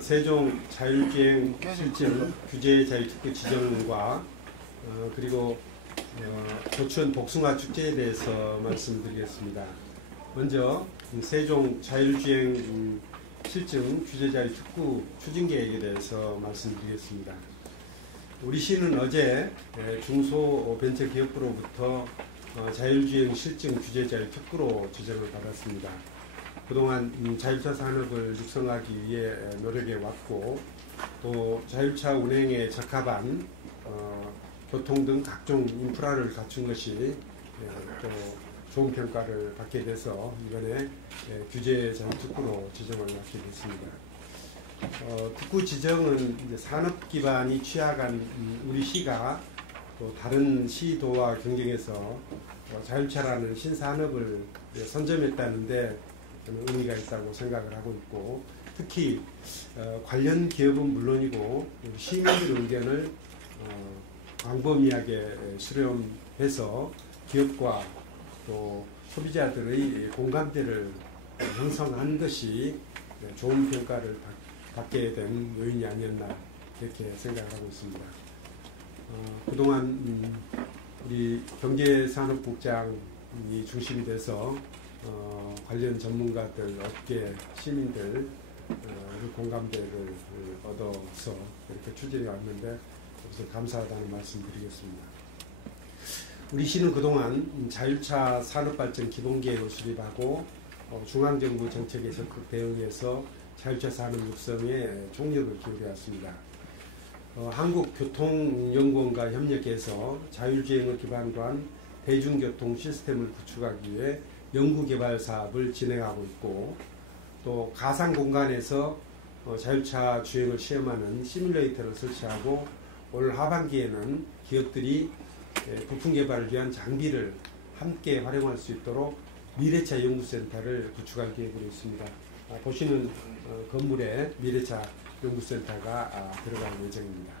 세종 자율주행 실증 규제 자율특구 지정과 그리고 조천 복숭아 축제에 대해서 말씀드리겠습니다. 먼저 세종 자율주행 실증 규제 자율특구 추진 계획에 대해서 말씀드리겠습니다. 우리 시는 어제 중소벤처기업부로부터 자율주행 실증 규제 자율특구로 지정을 받았습니다. 그동안 자율차 산업을 육성하기 위해 노력해 왔고, 또 자율차 운행에 적합한 교통 등 각종 인프라를 갖춘 것이 또 좋은 평가를 받게 돼서 이번에 규제 자율특구로 지정을 받게 됐습니다. 특구 지정은 이제 산업 기반이 취약한 우리 시가 또 다른 시도와 경쟁해서 자율차라는 신산업을 선점했다는데 저는 의미가 있다고 생각을 하고 있고, 특히 관련 기업은 물론이고 시민들의 의견을 광범위하게 수렴해서 기업과 또 소비자들의 공감대를 형성한 것이 좋은 평가를 받게 된 요인이 아니었나 이렇게 생각하고 있습니다. 그동안 우리 경제산업국장이 중심이 돼서 관련 전문가들, 업계, 시민들 공감대를 얻어서 이렇게 추진해 왔는데 여기서 감사하다는 말씀 드리겠습니다. 우리 시는 그동안 자율차 산업발전 기본계획을 수립하고 중앙정부 정책에 적극 대응해서 자율차 산업 육성에 총력을 기울여 왔습니다. 한국교통연구원과 협력해서 자율주행을 기반으로 한 대중교통 시스템을 구축하기 위해 연구개발 사업을 진행하고 있고, 또 가상 공간에서 자율차 주행을 시험하는 시뮬레이터를 설치하고, 올 하반기에는 기업들이 부품 개발을 위한 장비를 함께 활용할 수 있도록 미래차 연구센터를 구축할 계획으로 있습니다. 보시는 건물에 미래차 연구센터가 들어갈 예정입니다.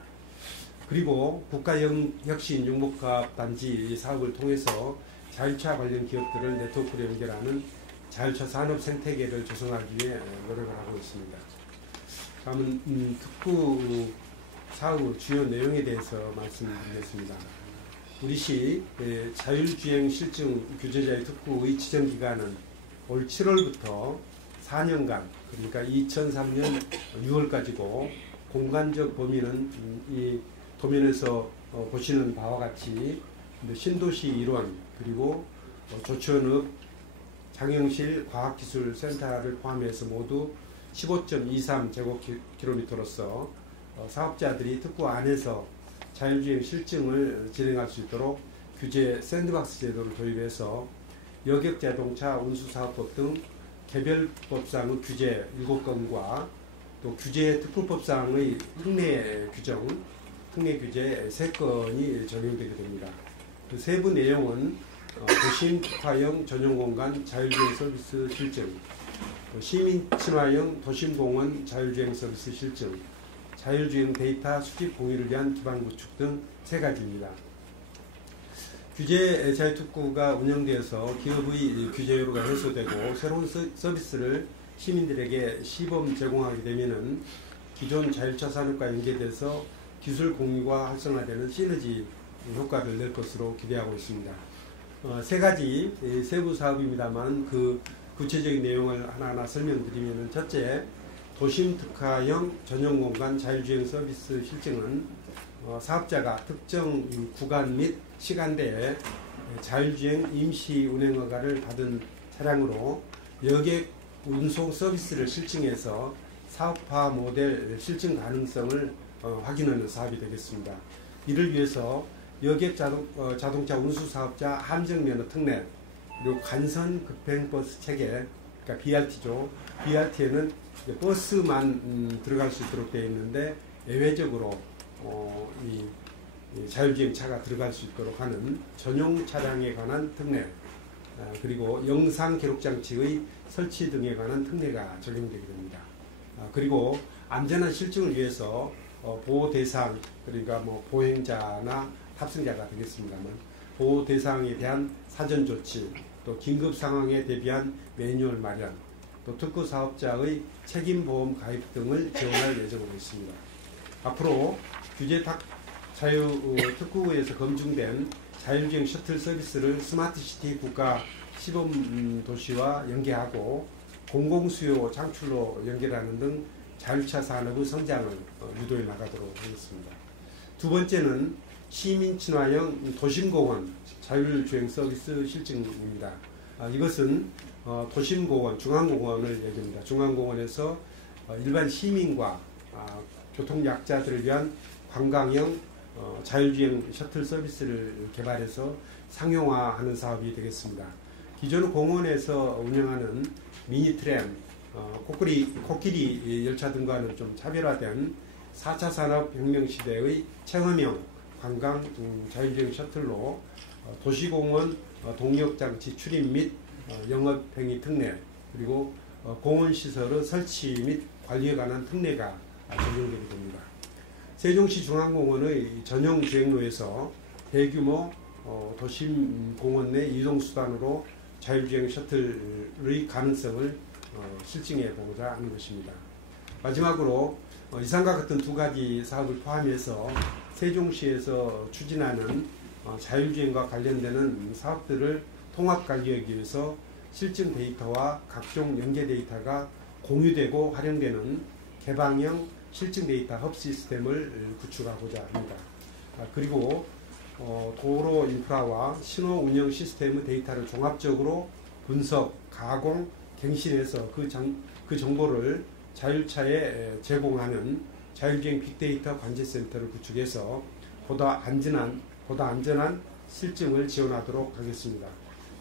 그리고 국가혁신 융복합단지 사업을 통해서 자율차 관련 기업들을 네트워크로 연결하는 자율차 산업 생태계를 조성하기 위해 노력을 하고 있습니다. 다음은 특구 사업 주요 내용에 대해서 말씀드리겠습니다. 우리 시 자율주행 실증 규제 자율특구의 지정 기간은 올 7월부터 4년간, 그러니까 2003년 6월까지고, 공간적 범위는 이 도면에서 보시는 바와 같이 신도시 일원 그리고 조천읍 장영실 과학기술센터를 포함해서 모두 15.23제곱킬로미터로서 사업자들이 특구 안에서 자율주행 실증을 진행할 수 있도록 규제 샌드박스 제도를 도입해서 여객자동차 운수사업법 등 개별법상의 규제 7건과 또 규제 특별법상의 특례 규제 3건이 적용되게 됩니다. 그 세부 내용은 도심 특화형 전용공간 자율주행 서비스 실증, 시민 친화형 도심공원 자율주행 서비스 실증, 자율주행 데이터 수집 공유를 위한 기반 구축 등 3가지입니다. 규제 자율특구가 운영되어서 기업의 규제 요구가 해소되고 새로운 서비스를 시민들에게 시범 제공하게 되면은 기존 자율차 산업과 연계돼서 기술 공유가 활성화되는 시너지 효과를 낼 것으로 기대하고 있습니다. 3가지 세부 사업입니다만 그 구체적인 내용을 하나하나 설명드리면은, 첫째, 도심 특화형 전용공간 자율주행 서비스 실증은 사업자가 특정 구간 및 시간대에 자율주행 임시 운행허가를 받은 차량으로 여객 운송 서비스를 실증해서 사업화 모델 실증 가능성을 확인하는 사업이 되겠습니다. 이를 위해서 여객 자동차 운수 사업자 함정면허 특례, 그리고 간선 급행버스 체계, 그러니까 BRT죠. BRT에는 버스만 들어갈 수 있도록 되어 있는데 예외적으로 이 자율주행차가 들어갈 수 있도록 하는 전용 차량에 관한 특례, 그리고 영상 기록 장치의 설치 등에 관한 특례가 적용되게 됩니다. 그리고 안전한 실증을 위해서 보호 대상, 그러니까 보행자나 탑승자가 되겠습니다만, 보호 대상에 대한 사전 조치, 또 긴급 상황에 대비한 매뉴얼 마련, 또 특구 사업자의 책임보험 가입 등을 지원할 예정으로 있습니다. 앞으로 규제 자유 특구에서 검증된 자율주행 셔틀 서비스를 스마트시티 국가 시범 도시와 연계하고 공공수요 창출로 연결하는 등 자율차 산업의 성장을 유도해 나가도록 하겠습니다. 두 번째는 시민 친화형 도심공원 자율주행 서비스 실증입니다. 이것은 도심공원, 중앙공원을 얘기합니다. 중앙공원에서 일반 시민과 교통약자들을 위한 관광형 자율주행 셔틀 서비스를 개발해서 상용화하는 사업이 되겠습니다. 기존 공원에서 운영하는 미니트램, 코끼리 열차 등과는 좀 차별화된 4차 산업혁명 시대의 체험형 관광 자율주행 셔틀로 도시공원 동력장치 출입 및 영업행위 특례, 그리고 공원시설의 설치 및 관리에 관한 특례가 적용되게 됩니다. 세종시 중앙공원의 전용 주행로에서 대규모 도심공원 내 이동수단으로 자율주행 셔틀의 가능성을 실증해 보고자 하는 것입니다. 마지막으로 이상과 같은 두 가지 사업을 포함해서 세종시에서 추진하는 자율주행과 관련되는 사업들을 통합관리하기 위해서 실증 데이터와 각종 연계 데이터가 공유되고 활용되는 개방형 실증 데이터 헙 시스템을 구축하고자 합니다. 그리고 도로 인프라와 신호 운영 시스템의 데이터를 종합적으로 분석, 가공, 갱신해서 그 정보를 자율차에 제공하는 자율주행 빅데이터 관제센터를 구축해서 보다 안전한 실증을 지원하도록 하겠습니다.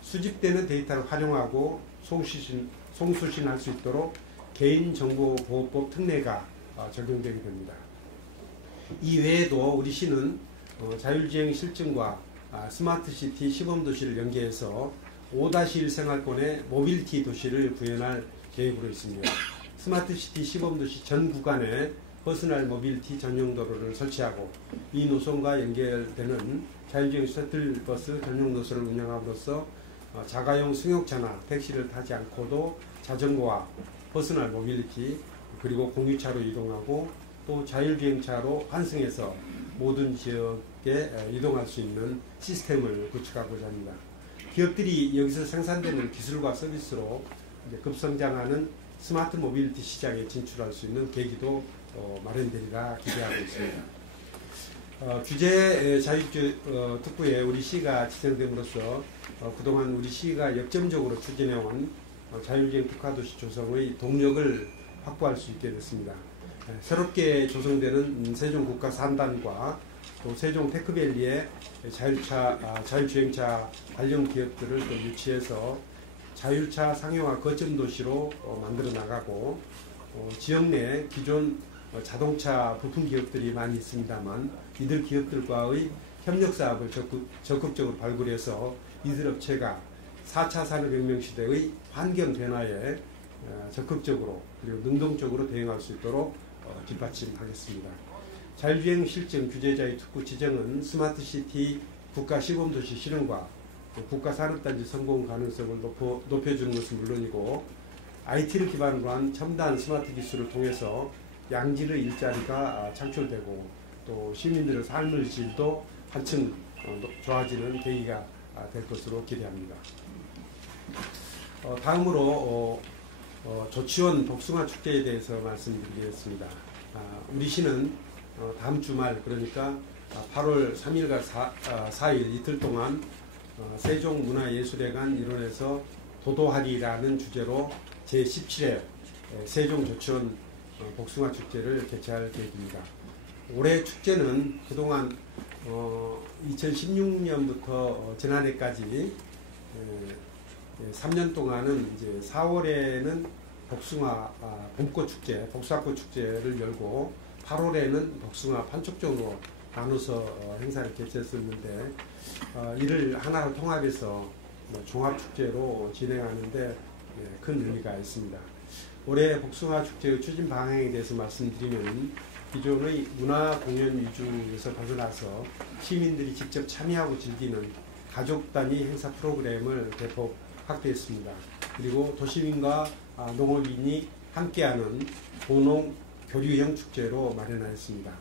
수집되는 데이터를 활용하고 송수신할 수 있도록 개인정보보호법 특례가 적용되게 됩니다. 이 외에도 우리 시는 자율주행 실증과 스마트시티 시범도시를 연계해서 5-1 생활권의 모빌리티 도시를 구현할 계획으로 있습니다. 스마트시티 시범도시 전 구간에 퍼스널 모빌리티 전용 도로를 설치하고 이 노선과 연결되는 자율주행 셔틀버스 전용 노선을 운영함으로써 자가용 승용차나 택시를 타지 않고도 자전거와 퍼스널 모빌리티 그리고 공유차로 이동하고 또 자율주행차로 환승해서 모든 지역에 이동할 수 있는 시스템을 구축하고자 합니다. 기업들이 여기서 생산되는 기술과 서비스로 급성장하는 스마트 모빌리티 시장에 진출할 수 있는 계기도 마련되리라 기대하고 있습니다. 규제 자율특구에 우리 시가 지정됨으로써 그동안 우리 시가 역점적으로 추진해온 자율주행 특화도시 조성의 동력을 확보할 수 있게 됐습니다. 새롭게 조성되는 세종국가 3단과 또 세종 테크밸리의 자율주행차 관련 기업들을 또 유치해서 자율차 상용화 거점 도시로 만들어 나가고 지역 내 기존 자동차 부품 기업들이 많이 있습니다만 이들 기업들과의 협력 사업을 적극적으로 발굴해서 이들 업체가 4차 산업혁명 시대의 환경 변화에 적극적으로 그리고 능동적으로 대응할 수 있도록 뒷받침하겠습니다. 자율주행 실증 규제자의 특구 지정은 스마트시티 국가 시범도시 실현과 국가산업단지 성공 가능성을 높여주는 것은 물론이고 IT를 기반으로 한 첨단 스마트 기술을 통해서 양질의 일자리가 창출되고 또 시민들의 삶의 질도 한층 좋아지는 계기가 될 것으로 기대합니다. 다음으로 조치원 복숭아 축제에 대해서 말씀드리겠습니다. 우리 시는 다음 주말 그러니까 8월 3일과 4일 이틀 동안 세종문화예술회관 일원에서 도도하리라는 주제로 제17회 세종조치원 복숭아 축제를 개최할 계획입니다. 올해 축제는 그동안 2016년부터 지난해까지 3년 동안은 이제 4월에는 복숭아 봄꽃 축제, 복숭아꽃 축제를 열고 8월에는 복숭아 판촉전으로 나눠서 행사를 개최했었는데 이를 하나로 통합해서 종합축제로 진행하는데 큰 의미가 있습니다. 올해 복숭아 축제의 추진 방향에 대해서 말씀드리면 기존의 문화 공연 위주에서 벗어나서 시민들이 직접 참여하고 즐기는 가족 단위 행사 프로그램을 대폭 확대했습니다. 그리고 도시민과 농업인이 함께하는 공농 교류형 축제로 마련하였습니다.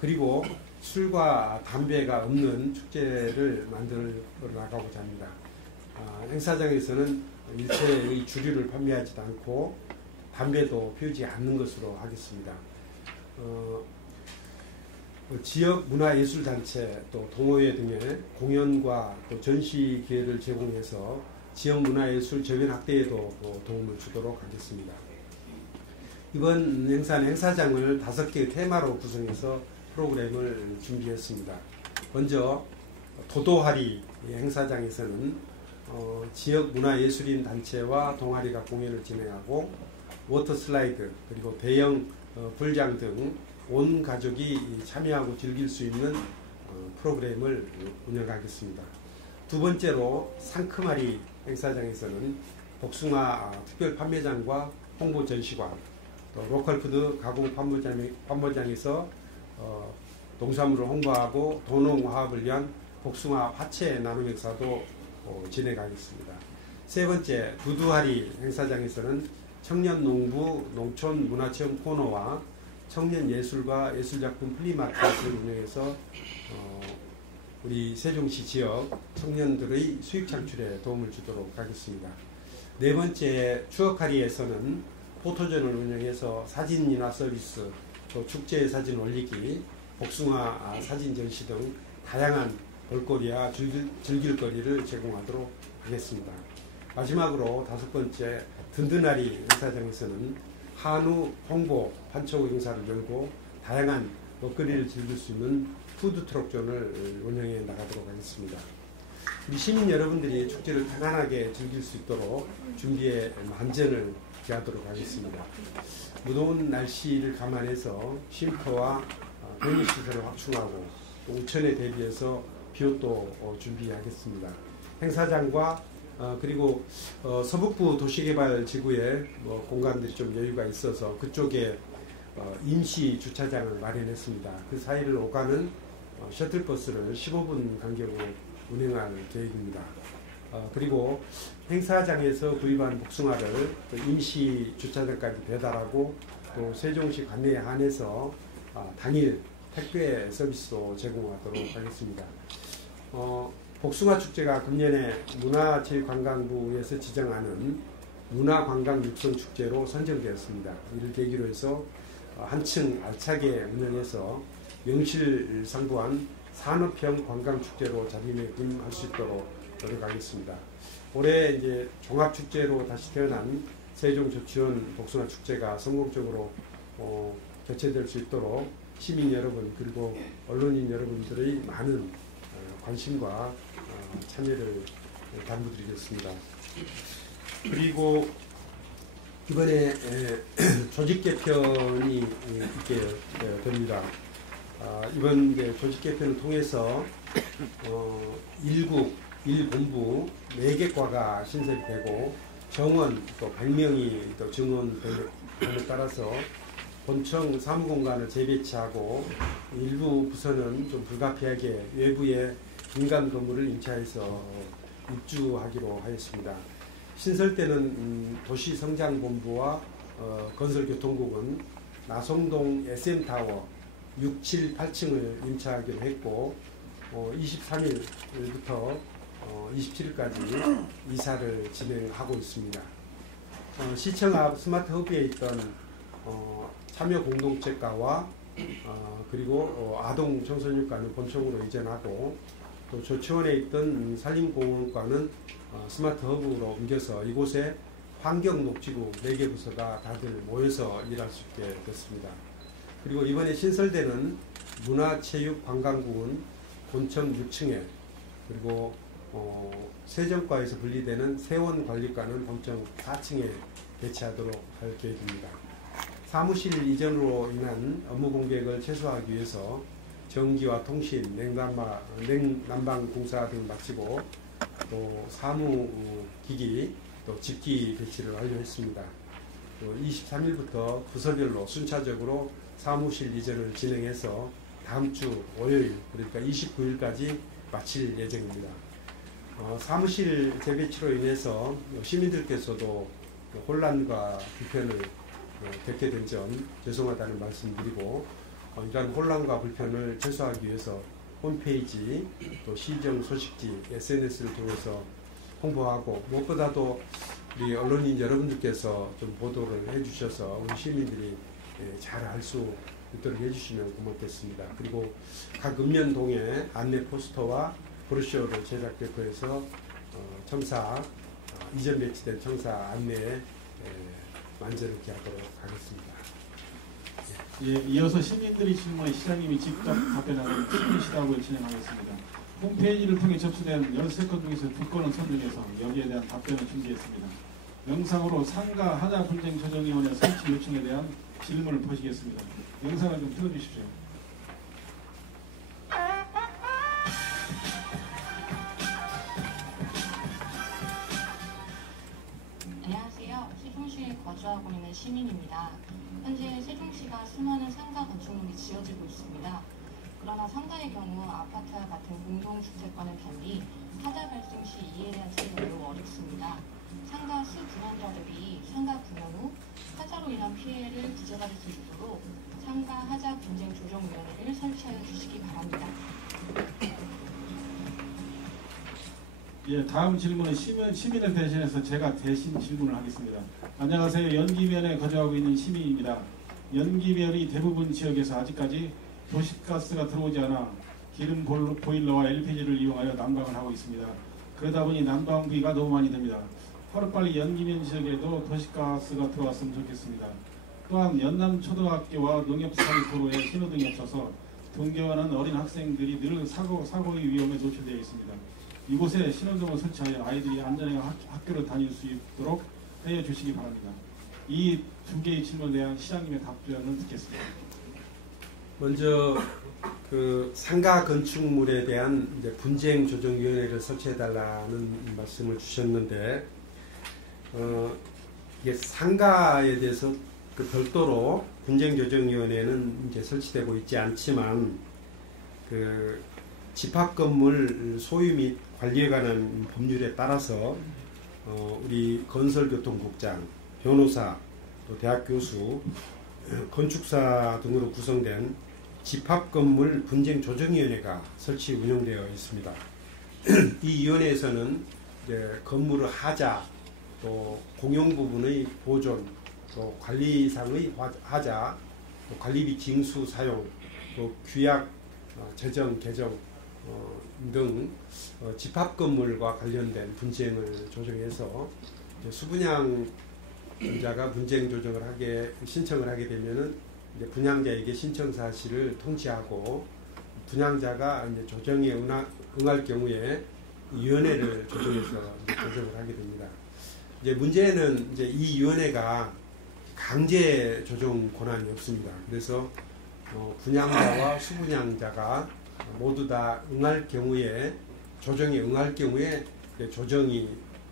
그리고 술과 담배가 없는 축제를 만들어 나가고자 합니다. 행사장에서는 일체의 주류를 판매하지도 않고 담배도 피우지 않는 것으로 하겠습니다. 지역 문화예술단체 또 동호회 등의 공연과 또 전시 기회를 제공해서 지역 문화예술 저변 확대에도 도움을 주도록 하겠습니다. 이번 행사는 행사장을 5개의 테마로 구성해서 프로그램을 준비했습니다. 먼저 도도하리 행사장에서는 지역 문화예술인 단체와 동아리가 공연을 진행하고 워터슬라이드 그리고 대형 불장 등 온 가족이 참여하고 즐길 수 있는 프로그램을 운영하겠습니다. 두 번째로 상크마리 행사장에서는 복숭아 특별 판매장과 홍보 전시관, 또 로컬푸드 가공 판매장에서 농산물을 홍보하고 도농화합을 위한 복숭아 화채 나눔 행사도 진행하겠습니다. 세 번째 두두하리 행사장에서는 청년 농부 농촌 문화체험 코너와 청년 예술과 예술작품 플리마켓을 운영해서 우리 세종시 지역 청년들의 수익 창출에 도움을 주도록 하겠습니다. 네 번째 추억하리에서는 포토전을 운영해서 사진 인화 서비스, 또 축제 사진 올리기, 복숭아 사진 전시 등 다양한 볼거리와 즐길거리를 제공하도록 하겠습니다. 마지막으로 5번째 든든하리 행사장에서는 한우 홍보 판촉 행사를 열고 다양한 먹거리를 즐길 수 있는 푸드트럭존을 운영해 나가도록 하겠습니다. 우리 시민 여러분들이 축제를 편안하게 즐길 수 있도록 준비에 만전을 기하도록 하겠습니다. 무더운 날씨를 감안해서 쉼터와 편의시설을 확충하고 또 우천에 대비해서 비옷도 준비하겠습니다. 행사장과 그리고 서북부 도시개발지구에 공간들이 좀 여유가 있어서 그쪽에 임시 주차장을 마련했습니다. 그 사이를 오가는 셔틀버스를 15분 간격으로 운행할 계획입니다. 그리고 행사장에서 구입한 복숭아를 임시 주차장까지 배달하고 또 세종시 관내에 한해서 당일 택배 서비스도 제공하도록 하겠습니다. 복숭아 축제가 금년에 문화체육관광부에서 지정하는 문화관광육성축제로 선정되었습니다. 이를 계기로 해서 한층 알차게 운영해서 명실상부한 산업형 관광축제로 자리매김할 수 있도록 노력하겠습니다. 올해 이제 종합축제로 다시 태어난 세종조치원 복숭아 축제가 성공적으로 개최될 수 있도록 시민 여러분 그리고 언론인 여러분들의 많은 관심과 참여를 당부드리겠습니다. 그리고 이번에 조직 개편이 있게 됩니다. 이번 조직 개편을 통해서 1국, 1본부 4개 과가 신설이 되고 정원 또 100명이 또 증원됨에 따라서 본청 사무공간을 재배치하고 일부 부서는 좀 불가피하게 외부에 민간 건물을 임차해서 입주하기로 하였습니다. 신설되는 도시성장본부와 건설교통국은 나송동 SM타워 6, 7, 8층을 임차하기로 했고 23일부터 27일까지 이사를 진행하고 있습니다. 시청 앞 스마트 허브에 있던 참여 공동체과와 그리고 아동 청소년과는 본청으로 이전하고 또 조치원에 있던 산림공원과는 스마트 허브로 옮겨서 이곳에 환경녹지구 4개 부서가 다들 모여서 일할 수 있게 됐습니다. 그리고 이번에 신설되는 문화체육관광국은 본청 6층에 그리고 세정과에서 분리되는 세원관리과는 본청 4층에 배치하도록 할 계획입니다. 사무실 이전으로 인한 업무 공백을 최소화하기 위해서 전기와 통신, 냉난방 공사 등 마치고 또 사무기기, 또 집기 배치를 완료했습니다. 23일부터 부서별로 순차적으로 사무실 이전을 진행해서 다음 주 월요일 그러니까 29일까지 마칠 예정입니다. 사무실 재배치로 인해서 시민들께서도 혼란과 불편을 겪게 된 점 죄송하다는 말씀드리고 이러한 혼란과 불편을 최소화하기 위해서 홈페이지 또 시정 소식지 SNS를 통해서 홍보하고 무엇보다도 우리 언론인 여러분들께서 좀 보도를 해주셔서 우리 시민들이 잘 알 수 있도록 해주시면 고맙겠습니다. 그리고 각 읍면동에 안내 포스터와 브로셔를 제작되고 청사 이전 배치된 청사 안내에 만전하게 하도록 하겠습니다. 예, 이어서 시민들이 질문에 시장님이 직접 답변하는 시민시답을 진행하겠습니다. 홈페이지를 통해 접수된 13건 중에서 2건은 선정해서 여기에 대한 답변을 준비했습니다. 영상으로 상가 하자 분쟁 조정위원회 설치 요청에 대한 질문을 보시겠습니다. 영상을 좀 틀어주십시오. 안녕하세요. 세종시에 거주하고 있는 시민입니다. 현재 세종시가 수많은 상가 건축물이 지어지고 있습니다. 그러나 상가의 경우 아파트와 같은 공동주택과는 달리 하자 발생 시 이에 대한 처리가 매우 어렵습니다. 상가 수 분양자들이 상가 분양 후 하자로 인한 피해를 구제받을 수 있도록 상가 하자 분쟁 조정위원회를 설치하여 주시기 바랍니다. 예, 다음 질문은 시민을 대신해서 제가 대신 질문을 하겠습니다. 안녕하세요. 연기면에 거주하고 있는 시민입니다. 연기면의 대부분 지역에서 아직까지 도시가스가 들어오지 않아 기름 보일러와 LPG를 이용하여 난방을 하고 있습니다. 그러다 보니 난방비가 너무 많이 듭니다. 하루빨리 연기면 지역에도 도시가스가 들어왔으면 좋겠습니다. 또한 연남초등학교와 농협사립 도로에 신호등이 없어서 등교하는 어린 학생들이 늘 사고의 위험에 노출되어 있습니다. 이곳에 신호등을 설치하여 아이들이 안전하게 학교를 다닐 수 있도록 해주시기 바랍니다. 이 두 개의 질문에 대한 시장님의 답변을 듣겠습니다. 먼저 그 상가 건축물에 대한 이제 분쟁 조정위원회를 설치해달라는 말씀을 주셨는데, 이게 상가에 대해서 그 별도로 분쟁 조정위원회는 이제 설치되고 있지 않지만, 그 집합 건물 소유 및 관리에 관한 법률에 따라서 우리 건설교통국장, 변호사, 또 대학 교수, 건축사 등으로 구성된 집합건물 분쟁조정위원회가 설치 운영되어 있습니다. 이 위원회에서는 이제 건물의 하자, 또 공용 부분의 보존, 또 관리상의 하자, 또 관리비 징수 사용, 또 규약 제정, 개정 등 집합건물과 관련된 분쟁을 조정해서 수분양자가 분쟁 조정을 신청을 하게 되면은 이제 분양자에게 신청 사실을 통지하고, 분양자가 이제 조정에 응할 경우에 위원회를 조정해서 조정을 하게 됩니다. 이제 문제는 이제 이 위원회가 강제 조정 권한이 없습니다. 그래서 분양자와 수분양자가 모두 다 응할 경우에, 조정에 응할 경우에 조정이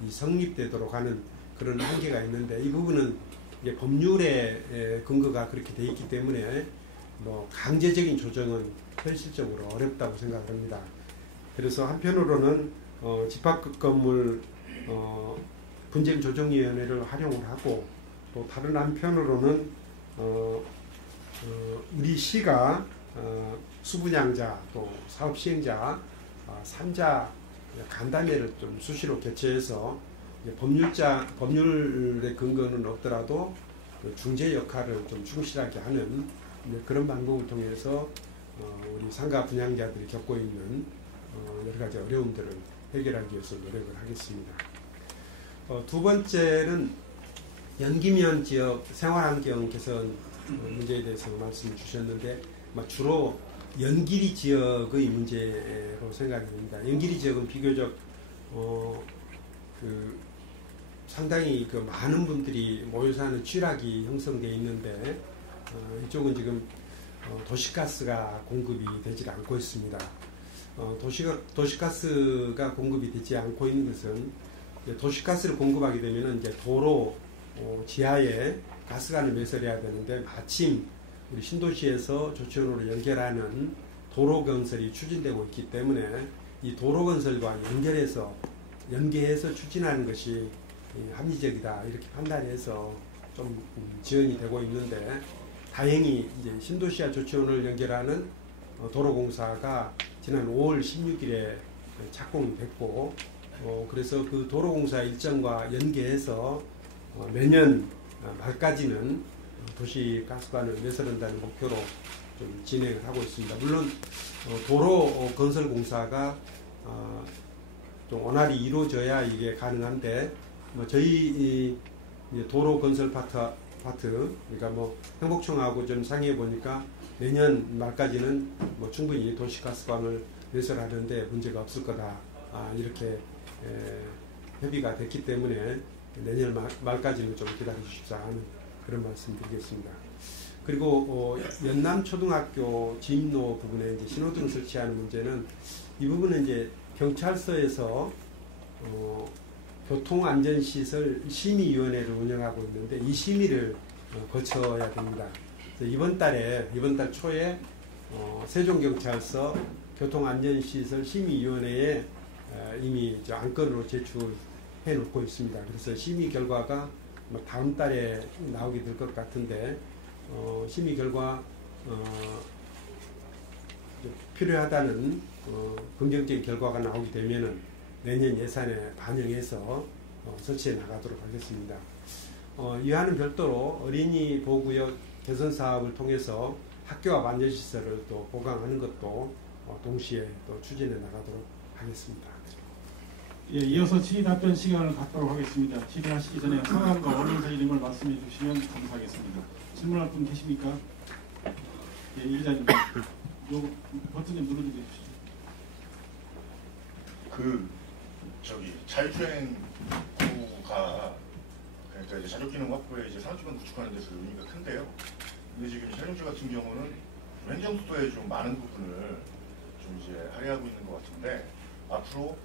성립되도록 하는 그런 한계가 있는데, 이 부분은 이제 법률의 근거가 그렇게 되어 있기 때문에 강제적인 조정은 현실적으로 어렵다고 생각합니다. 그래서 한편으로는 집합건물 분쟁조정위원회를 활용을 하고, 또 다른 한편으로는 우리 시가 수분양자 또 사업시행자 3자 간담회를 좀 수시로 개최해서 법률의 근거는 없더라도 중재 역할을 좀 충실하게 하는 그런 방법을 통해서 우리 상가 분양자들이 겪고 있는 여러 가지 어려움들을 해결하기 위해서 노력을 하겠습니다. 두 번째는 연기면 지역 생활환경 개선 문제에 대해서 말씀을 주셨는데, 주로 연길이 지역의 문제로 생각이 됩니다. 연길이 지역은 비교적 상당히 많은 분들이 모여 사는 취락이 형성되어 있는데, 이쪽은 지금 도시가스가 공급이 되지 않고 있습니다. 도시가스가 공급이 되지 않고 있는 것은, 도시가스를 공급하게 되면 이제 도로 지하에 가스관을 매설해야 되는데, 마침 우리 신도시에서 조치원으로 연결하는 도로 건설이 추진되고 있기 때문에 이 도로 건설과 연계해서 추진하는 것이 합리적이다 이렇게 판단해서 좀 지연이 되고 있는데, 다행히 이제 신도시와 조치원을 연결하는 도로공사가 지난 5월 16일에 착공됐고, 그래서 그 도로공사 일정과 연계해서 내년 말까지는 도시가스관을 내설한다는 목표로 좀 진행을 하고 있습니다. 물론 도로건설공사가 좀 원활히 이루어져야 이게 가능한데, 저희 도로건설 파트, 그러니까 행복청하고 좀 상의해 보니까 내년 말까지는 충분히 도시가스관을 내설하는데 문제가 없을 거다, 이렇게 협의가 됐기 때문에 내년 말까지는 좀 기다려 주십사 하는 그런 말씀 드리겠습니다. 그리고 연남초등학교 진로 부분에 이제 신호등 설치하는 문제는, 이 부분은 이제 경찰서에서 교통안전시설 심의위원회를 운영하고 있는데, 이 심의를 거쳐야 됩니다. 이번 달 초에 세종경찰서 교통안전시설 심의위원회에 이미 안건으로 제출해 놓고 있습니다. 그래서 심의 결과가 다음 달에 나오게 될 것 같은데, 심의 결과 필요하다는 긍정적인 결과가 나오게 되면은 내년 예산에 반영해서 설치해 나가도록 하겠습니다. 이와는 별도로 어린이 보호구역 개선 사업을 통해서 학교와 안전시설을 또 보강하는 것도 동시에 또 추진해 나가도록 하겠습니다. 예, 이어서 질의 답변 시간을 갖도록 하겠습니다. 질의하시기 전에 성함과 언론사 이름을 말씀해 주시면 감사하겠습니다. 질문할 분 계십니까? 예, 이 기자님, 요 버튼 좀 눌러주십시오. 자율주행 구가 그러니까 이제 자격기능 확보에 이제 산업기반 구축하는 데서 의미가 큰데요. 근데 지금 세종시 같은 경우는 행정수도에 좀 많은 부분을 좀 이제 할애하고 있는 것 같은데, 앞으로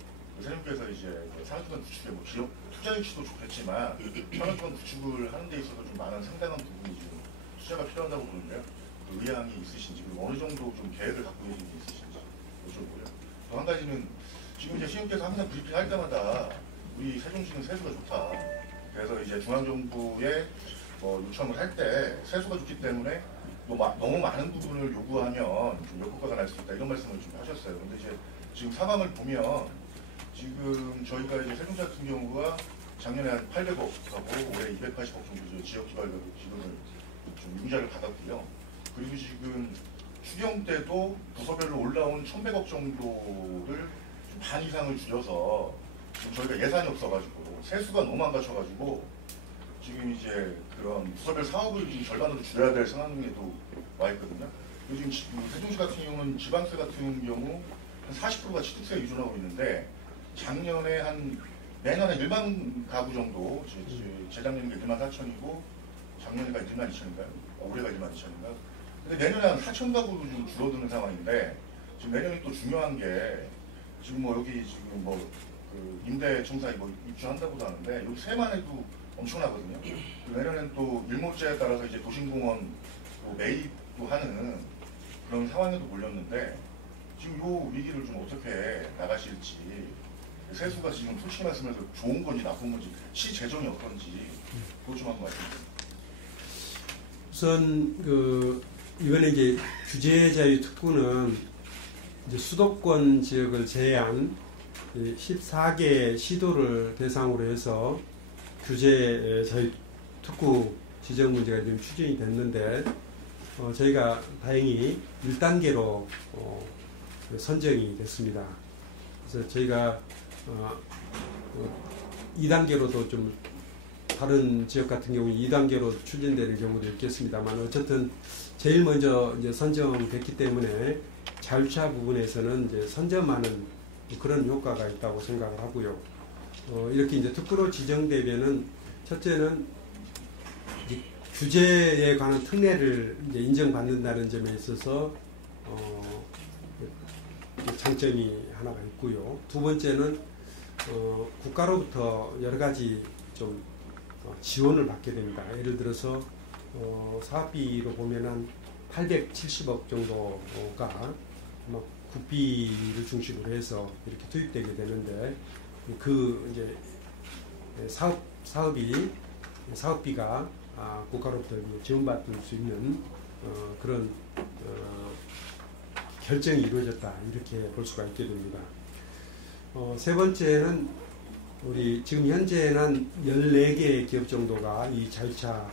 세종시에서 이제 산업기반 구축에 기업 투자 유치도 좋겠지만 산업기반 구축을 하는 데 있어서 좀 많은 상당한 부분이 지금 투자가 필요하다고 보는데요. 그 의향이 있으신지, 그리고 어느 정도 좀 계획을 갖고 계신 게 있으신지 여쭤보고요. 또 한 가지는 지금 이제 시장께서 항상 브리핑 할 때마다 우리 세종시는 세수가 좋다. 그래서 이제 중앙정부에 요청을 할 때 세수가 좋기 때문에 너무 많은 부분을 요구하면 좀 역효과가 날 수 있다, 이런 말씀을 좀 하셨어요. 근데 이제 지금 상황을 보면 지금 저희가 이제 세종시 같은 경우가 작년에 한 800억 하고 올해 280억 정도 지역개발비를 좀 융자를 받았고요. 그리고 지금 추경 때도 부서별로 올라온 1,100억 정도를 반 이상을 줄여서 지금 저희가 예산이 없어가지고 세수가 너무 안 갖춰가지고 지금 이제 그런 부서별 사업을 좀 절반으로 줄여야 될 상황에도 와 있거든요. 요즘 세종시 같은 경우는 지방세 같은 경우 한 40%가 취득세 위주로 있는데, 작년에 내년에 1만 가구 정도, 재작년에 1만 4천이고 작년에가 1만 2천인가요? 올해가 1만 2천인가요? 근데 내년에 한 4천 가구로 좀 줄어드는 상황인데, 지금 내년이 또 중요한 게 지금 여기 지금 그 임대청사에 입주한다고도 하는데, 여기 세만 해도 엄청나거든요. 내년엔 또 일몰제에 따라서 이제 도심공원 또 매입도 하는 그런 상황에도 몰렸는데, 지금 요 위기를 좀 어떻게 나가실지, 세수가 지금 솔직히 말씀해서 좋은 건지 나쁜 건지, 시 재정이 어떤지 그것 좀 한번 말씀해주세요. 우선 이번에 이제 규제 자유 특구는 이제 수도권 지역을 제외한 14개 시도를 대상으로 해서 규제 자유 특구 지정 문제가 지금 추진이 됐는데, 저희가 다행히 1단계로 선정이 됐습니다. 그래서 저희가 2단계로도 좀 다른 지역 같은 경우 2단계로 추진되는 경우도 있겠습니다만, 어쨌든 제일 먼저 이제 선정됐기 때문에 자율주차 부분에서는 이제 선점하는 그런 효과가 있다고 생각을 하고요. 이렇게 이제 특구로 지정되면은, 첫째는 이제 규제에 관한 특례를 이제 인정받는다는 점에 있어서 장점이 하나가 있고요. 두 번째는 국가로부터 여러 가지 좀 지원을 받게 됩니다. 예를 들어서 사업비로 보면 한 870억 정도가 국비를 중심으로 해서 이렇게 투입되게 되는데, 그 이제 사업 사업비가 국가로부터 지원받을 수 있는 그런 결정이 이루어졌다, 이렇게 볼 수가 있게 됩니다. 세 번째는 우리 지금 현재는 14개의 기업 정도가 이 자율차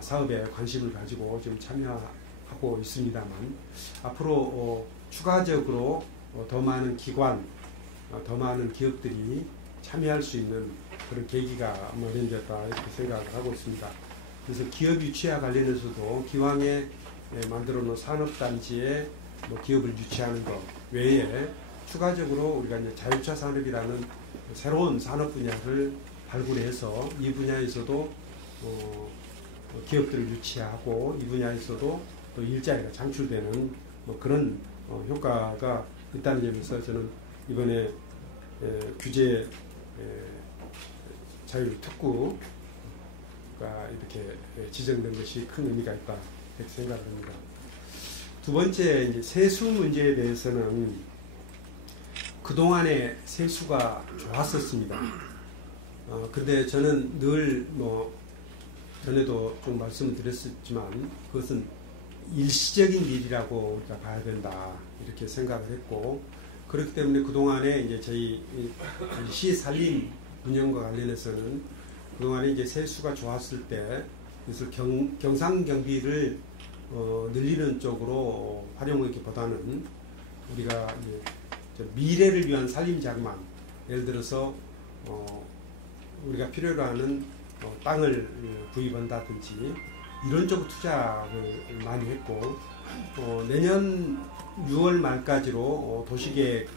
사업에 관심을 가지고 지금 참여하고 있습니다만, 앞으로 추가적으로 더 많은 기관, 더 많은 기업들이 참여할 수 있는 그런 계기가 마련됐다, 이렇게 생각을 하고 있습니다. 그래서 기업 유치와 관련해서도 기왕에 만들어 놓은 산업단지에 기업을 유치하는 것 외에 추가적으로 우리가 이제 자율차 산업이라는 새로운 산업 분야를 발굴해서 이 분야에서도 기업들을 유치하고 이 분야에서도 또 일자리가 창출되는 그런 효과가 있다는 점에서 저는 이번에 규제 자율특구가 이렇게 지정된 것이 큰 의미가 있다, 이렇게 생각을 합니다. 두 번째, 이제 세수 문제에 대해서는 그동안에 세수가 좋았었습니다. 근데 저는 늘 전에도 좀 말씀을 드렸었지만 그것은 일시적인 일이라고 우리가 봐야 된다, 이렇게 생각을 했고, 그렇기 때문에 그동안에 이제 저희 시 산림 운영과 관련해서는 그동안에 이제 세수가 좋았을 때 그래서 경상 경비를 늘리는 쪽으로 활용하기보다는 우리가 이제 미래를 위한 산림 자금안, 예를 들어서 우리가 필요로 하는 땅을 구입한다든지 이런 쪽 투자를 많이 했고, 내년 6월 말까지로 도시계획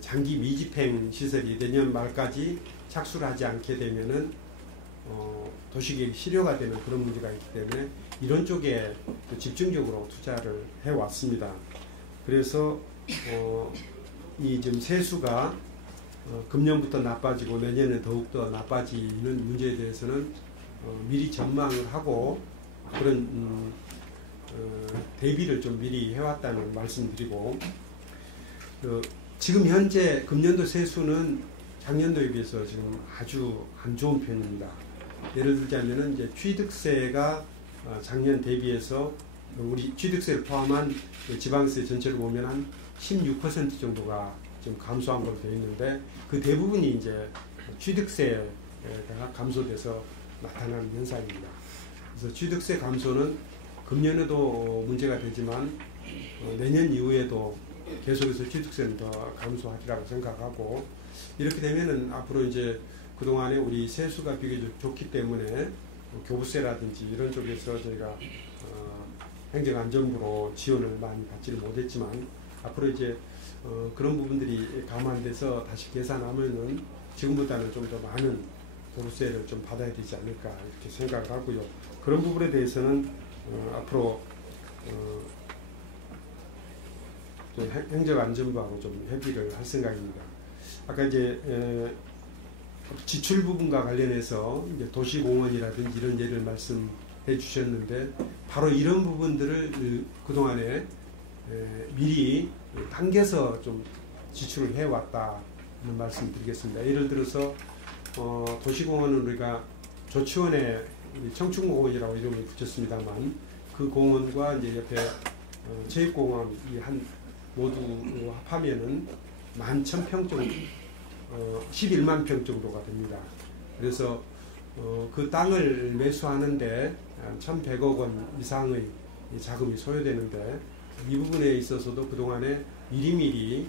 장기 미집행 시설이 내년 말까지 착수를 하지 않게 되면은 도시계획 실효가 되는 그런 문제가 있기 때문에 이런 쪽에 집중적으로 투자를 해왔습니다. 그래서 이 지금 세수가 금년부터 나빠지고 내년에 더욱더 나빠지는 문제에 대해서는 미리 전망을 하고 그런 대비를 좀 미리 해왔다는 말씀드리고, 지금 현재 금년도 세수는 작년도에 비해서 지금 아주 안 좋은 편입니다. 예를 들자면은 이제 취득세가 작년 대비해서 우리 취득세를 포함한 지방세 전체를 보면 한 16% 정도가 지금 감소한 걸로 되어 있는데, 그 대부분이 이제 취득세가 감소돼서 나타나는 현상입니다. 그래서 취득세 감소는 금년에도 문제가 되지만 내년 이후에도 계속해서 취득세는 더 감소하리라고 생각하고, 이렇게 되면은 앞으로 이제 그동안에 우리 세수가 비교적 좋기 때문에 교부세라든지 이런 쪽에서 저희가 행정안전부로 지원을 많이 받지를 못했지만 앞으로 이제 그런 부분들이 감안돼서 다시 계산하면은 지금보다는 좀 더 많은 교부세를 좀 받아야 되지 않을까, 이렇게 생각을 하고요. 그런 부분에 대해서는 앞으로 행정안전부하고 좀 협의를 할 생각입니다. 아까 이제 지출 부분과 관련해서 이제 도시공원이라든지 이런 예를 말씀해 주셨는데, 바로 이런 부분들을 그동안에 미리 당겨서 좀 지출을 해왔다는 말씀 드리겠습니다. 예를 들어서 도시공원은 우리가 조치원에 청춘공원이라고 이름을 붙였습니다만, 그 공원과 이제 옆에 체육공원이 모두 합하면은 11,000평 정도, 11만 평 정도가 됩니다. 그래서 그 땅을 매수하는데 1,100억 원 이상의 자금이 소요되는데, 이 부분에 있어서도 그동안에 미리미리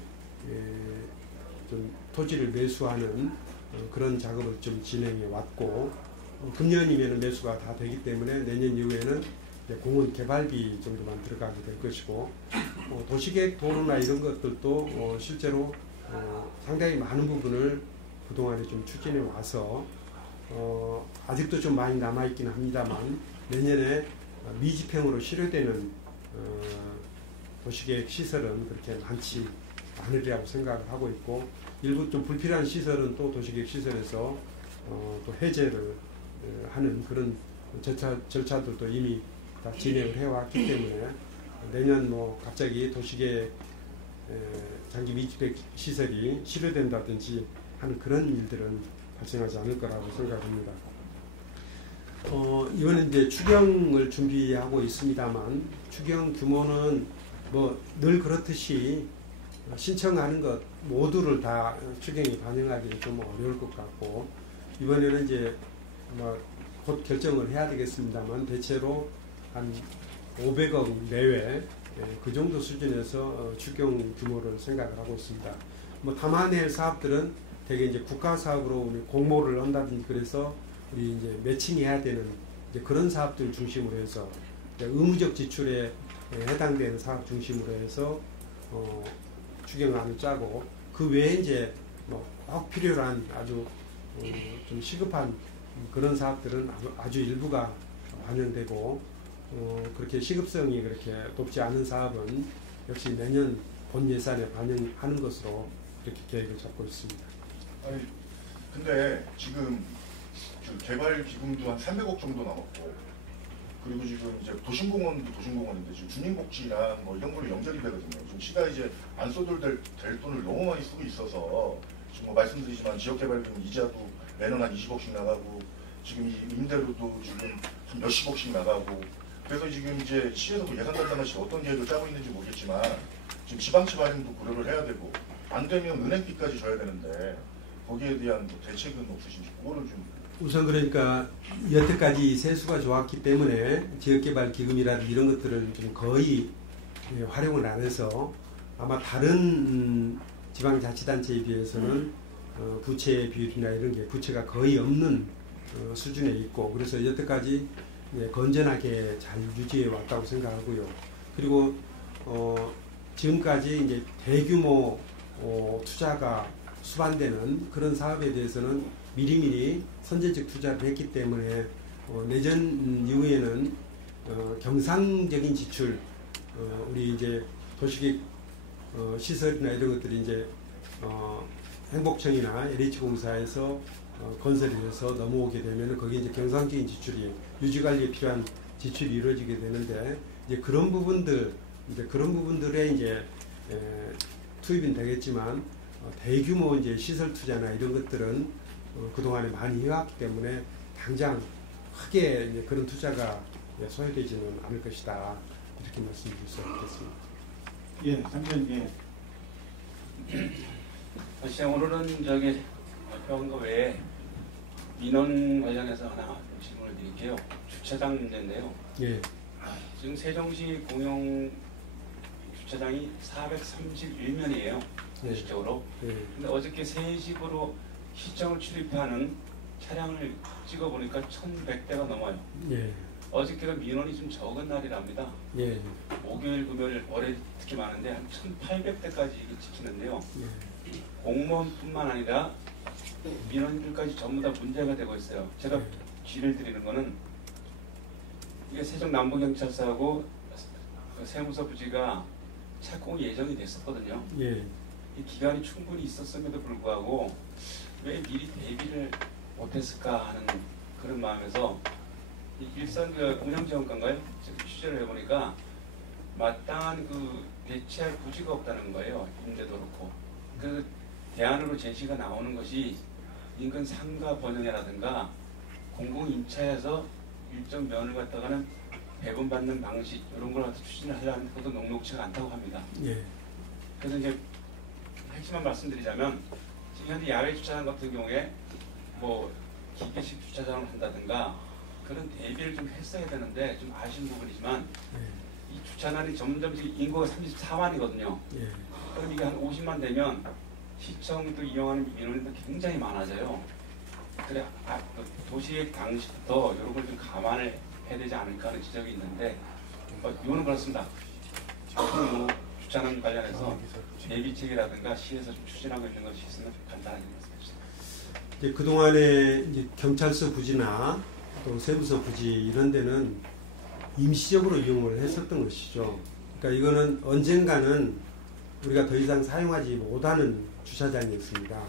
좀 토지를 매수하는 그런 작업을 좀 진행해 왔고, 금년이면 매수가 다 되기 때문에 내년 이후에는 공원 개발비 정도만 들어가게 될 것이고, 도시계획 도로나 이런 것들도 실제로 상당히 많은 부분을 그동안에 좀 추진해 와서 아직도 좀 많이 남아있긴 합니다만 내년에 미집행으로 실효되는 도시계획 시설은 그렇게 많지 않으리라고 생각을 하고 있고, 일부 좀 불필요한 시설은 또 도시계획 시설에서 또 해제를 하는 그런 절차들도 이미 다 진행을 해왔기 때문에 내년 갑자기 도시계획 장기 미집행 시설이 실효된다든지 하는 그런 일들은 발생하지 않을 거라고 생각합니다. 이번에 이제 추경을 준비하고 있습니다만 추경 규모는 뭐 늘 그렇듯이 신청하는 것 모두를 다 추경이 반영하기는 좀 어려울 것 같고 이번에는 이제 곧 결정을 해야 되겠습니다만 대체로 한 500억 내외 그 정도 수준에서 추경 규모를 생각을 하고 있습니다. 뭐 담아낼 사업들은 대개 이제 국가 사업으로 우리 공모를 한다든지 그래서 우리 이제 매칭해야 되는 이제 그런 사업들 중심으로 해서 의무적 지출에 해당되는 사업 중심으로 해서 추경안을 짜고 그 외에 이제 뭐 꼭 필요한 아주 좀 시급한 그런 사업들은 아주 일부가 반영되고 그렇게 시급성이 그렇게 높지 않은 사업은 역시 내년 본 예산에 반영하는 것으로 이렇게 계획을 잡고 있습니다. 아니 근데 지금 개발 기금도 한 300억 정도 남았고 그리고 지금 이제 도심공원도 도심공원인데 지금 주민복지랑 뭐 이런 걸로 연결이 되거든요. 지금 시가 이제 안 써도 될 돈을 너무 많이 쓰고 있어서 지금 뭐 말씀드리지만 지역개발금 이자도 매년 한 20억씩 나가고 지금 이 임대료도 지금 한 몇십억씩 나가고 그래서 지금 이제 시에서 뭐 예산 담당하시 어떤 계획을 짜고 있는지 모르겠지만 지금 지방채 발행도 고려를 해야 되고 안 되면 은행비까지 져야 되는데 거기에 대한 뭐 대책은 없으신지 그거를 좀 우선 그러니까 여태까지 세수가 좋았기 때문에 지역개발기금이라든지 이런 것들을 좀 거의 활용을 안 해서 아마 다른 지방자치단체에 비해서는 부채 비율이나 이런 게 부채가 거의 없는 수준에 있고 그래서 여태까지 건전하게 잘 유지해 왔다고 생각하고요. 그리고 지금까지 이제 대규모 투자가 수반되는 그런 사업에 대해서는 미리미리 선제적 투자를 했기 때문에 내년 이후에는 경상적인 지출 우리 이제 도시계획 시설이나 이런 것들이 이제 행복청이나 LH공사에서 건설이 돼서 넘어오게 되면 거기에 이제 경상적인 지출이 유지관리에 필요한 지출이 이루어지게 되는데 이제 그런 부분들에 이제 투입은 되겠지만 대규모 이제 시설 투자나 이런 것들은 그동안에 많이 해왔기 때문에 당장 크게 이제 그런 투자가 소요되지는 않을 것이다 이렇게 말씀드릴 수 있겠습니다. 예, 장관 시장 오늘은 저기 발표한 거 외에 민원 관련해서 하나 질문을 드릴게요. 주차장 문제인데요. 예. 지금 세종시 공용 주차장이 431면이에요. 공식적으로. 근데 어저께 3시부로 시청을 출입하는 차량을 찍어보니까 1100대가 넘어요. 예. 어저께가 민원이 좀 적은 날이랍니다. 예. 목요일, 금요일 월요일 특히 많은데 한 1800대까지 찍히는데요. 예. 공무원뿐만 아니라 민원인들까지 전부 다 문제가 되고 있어요. 제가 귀를 드리는 거는 이게 세종 남부경찰서하고 세무서 부지가 착공 예정이 됐었거든요. 예. 이 기간이 충분히 있었음에도 불구하고 왜 미리 대비를 못했을까 하는 그런 마음에서 일선 운영지원관가요? 취재를 해보니까 마땅한 대체할 부지가 없다는 거예요. 임대도 그렇고. 그래서 대안으로 제시가 나오는 것이 인근 상가 번영이라든가 공공임차에서 일정 면을 갖다가는 배분받는 방식 이런 걸 갖다 추진을 하려는 것도 녹록치가 않다고 합니다. 예. 그래서 이제 핵심만 말씀드리자면 지금 현재 야외 주차장 같은 경우에 뭐 기계식 주차장을 한다든가 그런 대비를 좀 했어야 되는데 좀 아쉬운 부분이지만 예. 이 주차난이 점점 인구가 34만이거든요. 예. 그럼 이게 한 50만 되면 시청도 이용하는 민원인도 굉장히 많아져요. 그래 도시계획 당시부터 이런 걸 좀 감안을 해야 되지 않을까 하는 지적이 있는데 이거는 그렇습니다. 뭐 주차난 관련해서 대비책이라든가 시에서 좀 추진하고 있는 것이 있으면 좀 간단하게 말씀해 주세요. 이제 그동안에 이제 경찰서 부지나 또 세무서 부지 이런 데는 임시적으로 이용을 했었던 것이죠. 그러니까 이거는 언젠가는 우리가 더 이상 사용하지 못하는 주차장이었습니다.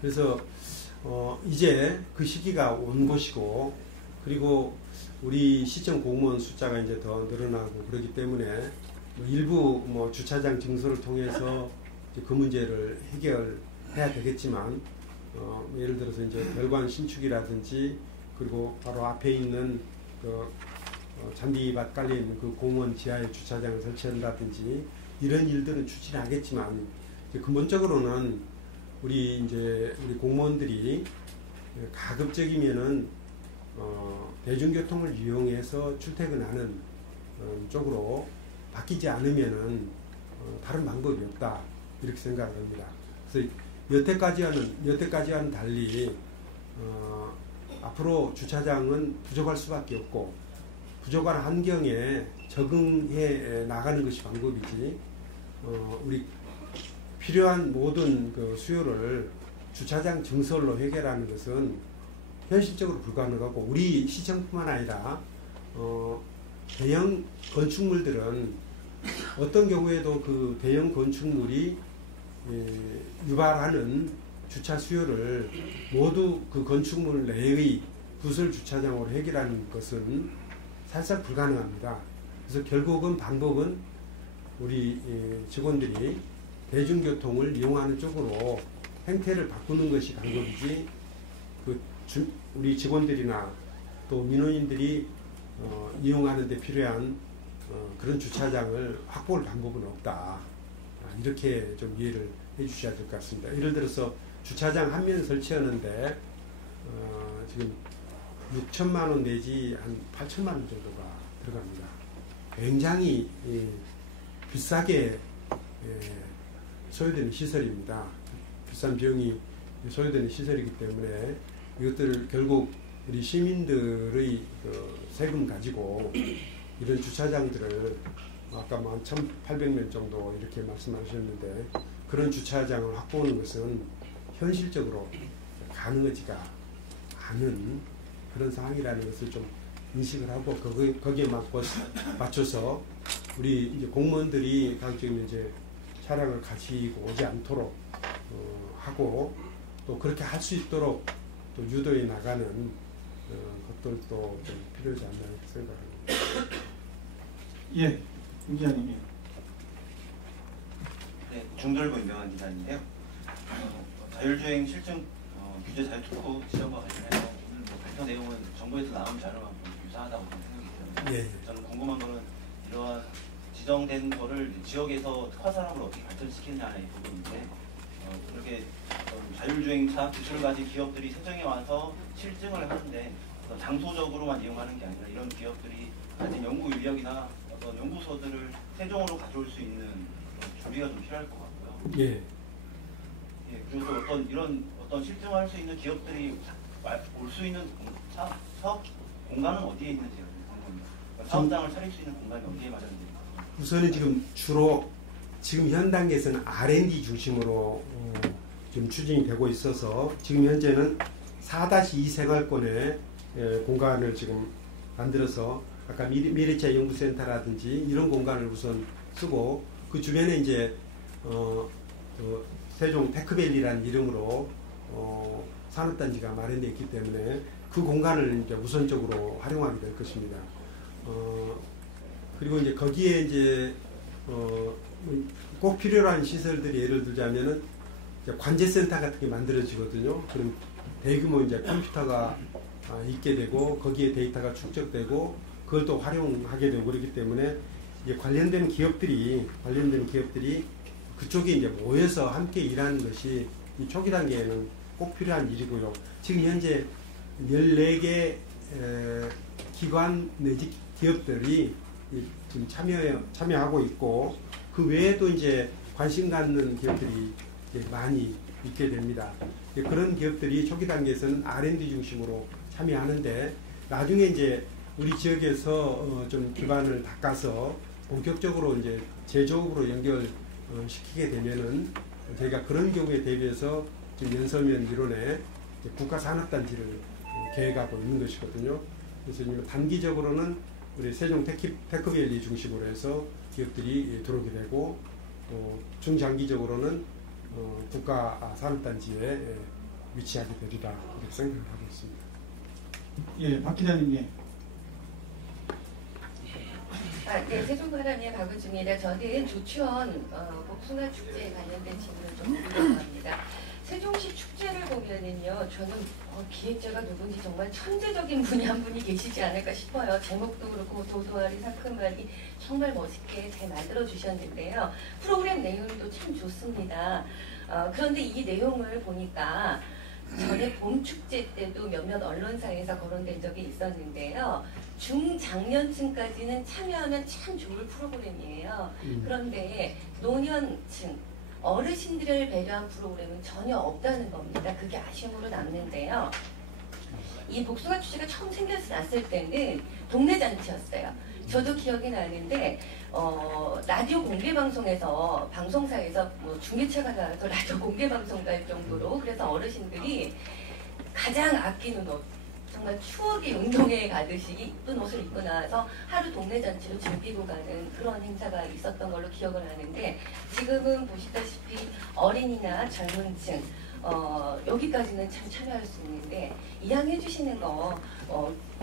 그래서 이제 그 시기가 온 것이고 그리고 우리 시청 공무원 숫자가 이제 더 늘어나고 그렇기 때문에 일부 주차장 증소를 통해서 그 문제를 해결해야 되겠지만 예를 들어서 이제 별관 신축이라든지 그리고 바로 앞에 있는 그 잔디밭 깔린 그 공원 지하에 주차장을 설치한다든지 이런 일들은 추진하겠지만 근본적으로는 우리 공무원들이 가급적이면은 대중교통을 이용해서 출퇴근하는 쪽으로 바뀌지 않으면은 다른 방법이 없다 이렇게 생각합니다. 그래서 여태까지와는 달리 앞으로 주차장은 부족할 수밖에 없고 부족한 환경에 적응해 나가는 것이 방법이지 우리 필요한 모든 그 수요를 주차장 증설로 해결하는 것은 현실적으로 불가능하고 우리 시청뿐만 아니라 대형 건축물들은 어떤 경우에도 그 대형 건축물이 유발하는 주차 수요를 모두 그 건축물 내의 부설 주차장으로 해결하는 것은 사실상 불가능합니다. 그래서 결국은 방법은 우리 직원들이 대중교통을 이용하는 쪽으로 행태를 바꾸는 것이 방법이지 우리 직원들이나 또 민원인들이 이용하는 데 필요한 그런 주차장을 확보할 방법은 없다. 이렇게 좀 이해를 해 주셔야 될 것 같습니다. 예를 들어서 주차장 한 면 설치하는데 지금 6천만 원 내지 한 8천만 원 정도가 들어갑니다. 굉장히 비싸게 소요되는 시설입니다. 비싼 비용이 소요되는 시설이기 때문에 이것들을 결국 우리 시민들의 그 세금 가지고 이런 주차장들을 아까 뭐 한 1,800명 정도 이렇게 말씀하셨는데 그런 주차장을 확보하는 것은 현실적으로 가능하지가 않은 그런 상황이라는 것을 좀 인식을 하고 거기에 맞춰서 우리 이제 공무원들이 가급적이면 이제 차량을 가지고 오지 않도록 하고 또 그렇게 할 수 있도록 또 유도해 나가는 것들도 좀 필요하지 않나 이렇게 생각합니다. 예, 임 기자님. 네, 중돌고 유명한 기자인데요. 자율주행 실증 규제 자유특구 지정과 관련해서 오늘 뭐 발표 내용은 정부에서 나온 자료랑 좀 유사하다고 생각이 들어요. 예. 저는 궁금한 거는 이러한 지정된 거를 지역에서 특화 산업으로 어떻게 발전시키느냐의 부분인데 이렇게 자율주행차 기술을 가진 기업들이 세정에 와서 실증을 하는데 장소적으로만 이용하는 게 아니라 이런 기업들이 가진 연구 인력이나 어떤 연구소들을 세종으로 가져올 수 있는 준비가 좀 필요할 것 같고요. 예. 예, 그리고 또 어떤 실증할 수 있는 기업들이 올 수 있는 사업 공간은 어디에 있는지 궁금합니다. 사업장을 차릴 수 있는 공간이 어디에 마련되는지. 우선은 주로 지금 현 단계에서는 R&D 중심으로 지금 추진이 되고 있어서 지금 현재는 4-2 생활권의 공간을 지금 만들어서 아까 미래차 연구센터라든지 이런 공간을 우선 쓰고 그 주변에 이제 세종 테크밸리라는 이름으로 산업단지가 마련되어 있기 때문에 그 공간을 이제 우선적으로 활용하게 될 것입니다. 그리고 이제 거기에 이제 꼭 필요한 시설들이 예를 들자면은 관제센터 같은 게 만들어지거든요. 그럼 대규모 이제 컴퓨터가 있게 되고 거기에 데이터가 축적되고 그걸 또 활용하게 되고 그렇기 때문에 이제 관련된 기업들이 그쪽에 이제 모여서 함께 일하는 것이 이 초기 단계에는 꼭 필요한 일이고요. 지금 현재 14개 기관 내지 기업들이 지금 참여하고 있고 그 외에도 이제 관심 갖는 기업들이 이제 많이 있게 됩니다. 그런 기업들이 초기 단계에서는 R&D 중심으로 참여하는데 나중에 이제 우리 지역에서 좀 기반을 닦아서 본격적으로 이제 제조업으로 연결시키게 되면은 저희가 그런 경우에 대비해서 지금 연서면 이론에 국가산업단지를 계획하고 있는 것이거든요. 그래서 단기적으로는 우리 세종 테크밸리 중심으로 해서 기업들이 들어오게 되고 또 중장기적으로는 국가산업단지에 위치하게 되리라 이렇게 생각하고 있습니다. 예, 박 기자님. 예. 네, 세종바람의 박은중입니다. 저는 조치원 복숭아 축제에 관련된 질문을 좀 드리려고 합니다. 세종시 축제를 보면은요, 저는 기획자가 누군지 정말 천재적인 분이 한 분이 계시지 않을까 싶어요. 제목도 그렇고 도도하리 상큼하리 정말 멋있게 잘 만들어 주셨는데요. 프로그램 내용도 참 좋습니다. 그런데 이 내용을 보니까 전에 봄 축제 때도 몇몇 언론사에서 거론된 적이 있었는데요. 중장년층까지는 참여하면 참 좋을 프로그램이에요. 그런데 노년층, 어르신들을 배려한 프로그램은 전혀 없다는 겁니다. 그게 아쉬움으로 남는데요. 이 복숭아 축제가 처음 생겼을 때는 동네 잔치였어요. 저도 기억이 나는데 라디오 공개 방송에서 방송사에서 뭐 중계차가 나와서 라디오 공개 방송 갈 정도로, 그래서 어르신들이 가장 아끼는 옷, 정말 추억의 운동회에 가듯이 이쁜 옷을 입고 나와서 하루 동네 잔치로 즐기고 가는 그런 행사가 있었던 걸로 기억을 하는데, 지금은 보시다시피 어린이나 젊은 층 여기까지는 참 참여할 수 있는데, 이양해 주시는 거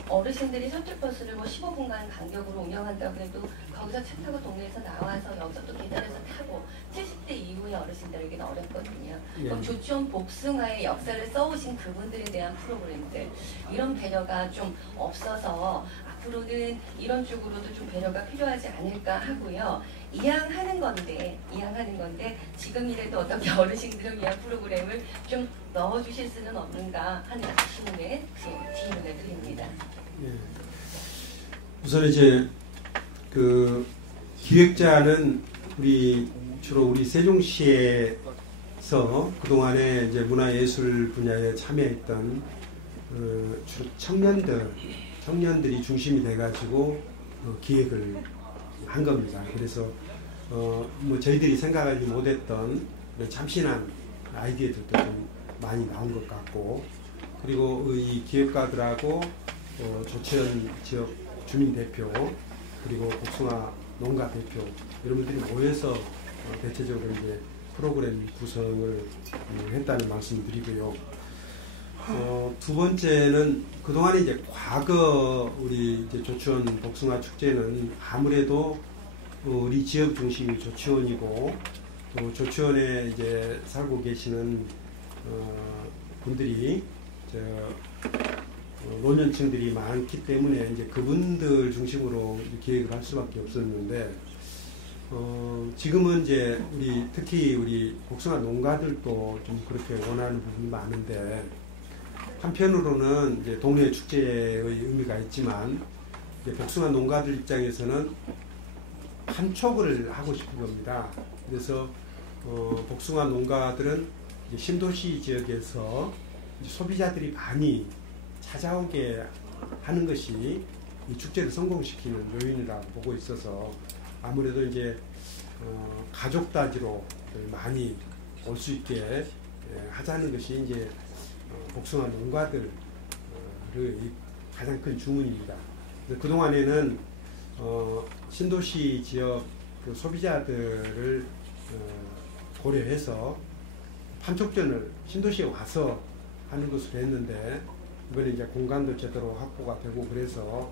어르신들이 셔틀버스를 뭐 15분간 간격으로 운영한다고 해도 거기서 차 타고 동네에서 나와서 여기서 또 계단에서 타고 70대 이후의 어르신들에게는 어렵거든요. 예. 조치원 복숭아의 역사를 써오신 그분들에 대한 프로그램들, 이런 배려가 좀 없어서 앞으로는 이런 쪽으로도 좀 배려가 필요하지 않을까 하고요. 이양하는 건데 지금이라도 어떻게 어르신들을 위한 프로그램을 좀 넣어주실 수는 없는가 하는 아쉬움에 질문을 드립니다. 예. 우선 이제 그 기획자는 주로 우리 세종시에서 그동안에 이제 문화예술 분야에 참여했던 주로 청년들이 중심이 돼가지고 기획을 한 겁니다. 그래서 뭐 저희들이 생각하지 못했던 참신한 아이디어들도 좀 많이 나온 것 같고, 그리고 이 기획가들하고 조치원 지역 주민 대표, 그리고 복숭아 농가 대표 이런 분들이 모여서 대체적으로 이제 프로그램 구성을 했다는 말씀을 드리고요. 두 번째는 그동안에 이제 과거 우리 이제 조치원 복숭아 축제는 아무래도 우리 지역 중심이 조치원이고, 또 조치원에 이제 살고 계시는 분들이 노년층들이 많기 때문에 이제 그분들 중심으로 기획을 할 수밖에 없었는데, 지금은 이제 특히 우리 복숭아 농가들도 좀 그렇게 원하는 부분이 많은데, 한편으로는 이제 동네 축제의 의미가 있지만, 이제 복숭아 농가들 입장에서는 판촉을 하고 싶은 겁니다. 그래서 복숭아 농가들은 이제 신도시 지역에서 이제 소비자들이 많이 찾아오게 하는 것이 이 축제를 성공시키는 요인이라고 보고 있어서, 아무래도 이제 가족 단위로 많이 올 수 있게 하자는 것이 이제 복숭아 농가들의 가장 큰 주문입니다. 그동안에는 신도시 지역 그 소비자들을 고려해서 판촉전을 신도시에 와서 하는 것으로 했는데, 이번에 이제 공간도 제대로 확보가 되고, 그래서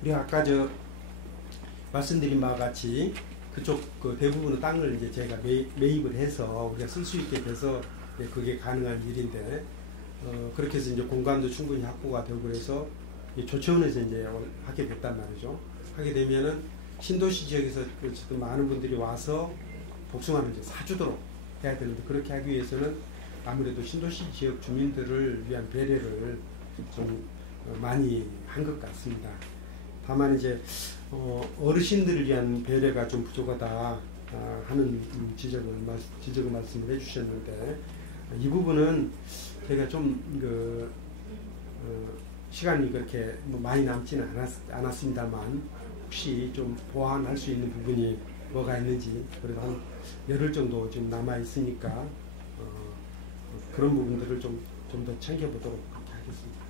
우리가 아까 말씀드린 바와 같이 그쪽 그 대부분의 땅을 이제 제가 매입을 해서 우리가 쓸 수 있게 돼서 그게 가능한 일인데, 그렇게 해서 이제 공간도 충분히 확보가 되고, 그래서 조치원에서 이제 하게 됐단 말이죠. 하게 되면은 신도시 지역에서 많은 분들이 와서 복숭아를 이제 사주도록 해야 되는데, 그렇게 하기 위해서는 아무래도 신도시 지역 주민들을 위한 배려를 좀 많이 한 것 같습니다. 다만 이제 어르신들을 위한 배려가 좀 부족하다 하는 지적을 말씀을 해주셨는데, 이 부분은 제가 좀 시간이 그렇게 많이 남지는 않았습니다만, 혹시 좀 보완할 수 있는 부분이 뭐가 있는지, 그래도 한 열흘 정도 좀 남아 있으니까 그런 부분들을 좀 더 챙겨보도록 그렇게 하겠습니다.